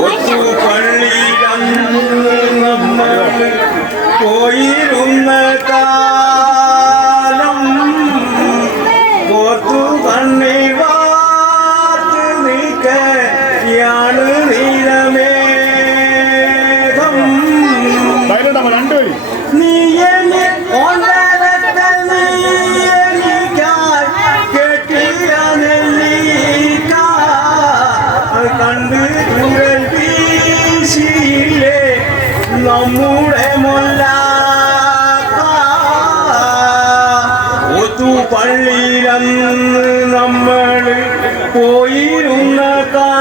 ഒത്തുപള്ളിയിലന്ന് നമ്മൾ പോയിരുന്ന കാലം നമ്മുടെ ഒത്തു പള്ളിയിലന്ന് നമ്മൾ പോയിരുന്ന കാലം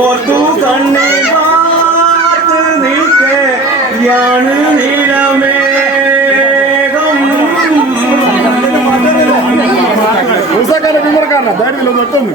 ഓർത്തു കണ്ണി വാർത്ത് നിൽക്കയാണ് നീലമേഘം. ഉത്സവക്കാരുടെ വിമർക്കാരനാ ധൈര്യത്തിൽ ഒന്ന്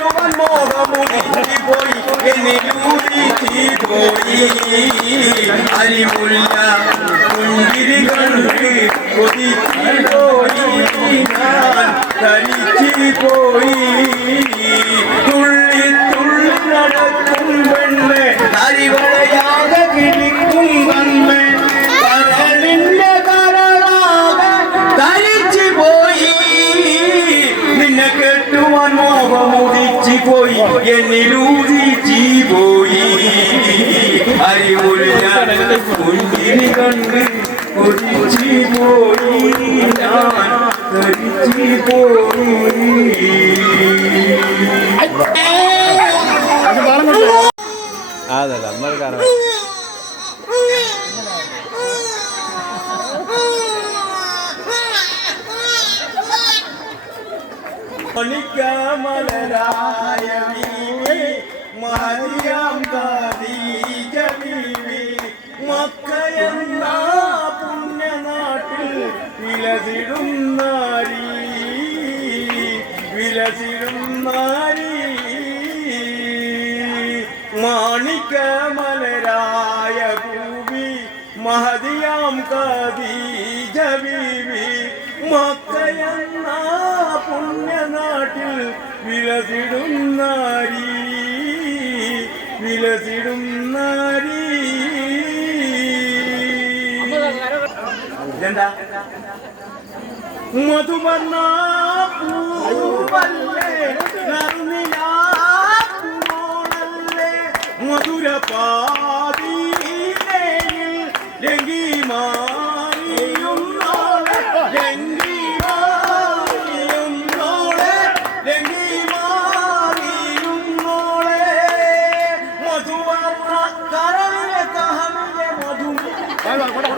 അരിമുല്ല പുഞ്ചിരി കണ്ട് കൊതിച്ചു പോയി ഞാൻ തരിച്ചു പോയി തുള്ളി പോയി എന്നിലൂതി പോയി അറിവുള്ള പുഞ്ചിരി കണ്ട് കൊതിച്ചു പോയി ഞാൻ തരിച്ചു പോയി അതല്ല നമ്മൾ കാണാം മണിക്കമലരായ ഖദീജ ബീവി, മക്കയെന്ന പുണ്യനാട്ടിൽ വിലസിടും വിലസിടും മാണിക്കമലരായ ഭൂമി മഹതിയാം ബീവി മക്കയെന്ന പുണ്യനാട്ടിൽ വിലസിടും നാരി വിലസിടും നാരി. മധുവർണ പൂവല്ലേ മധുര പാതിയിലേയിൽ ലംഘി Em đang.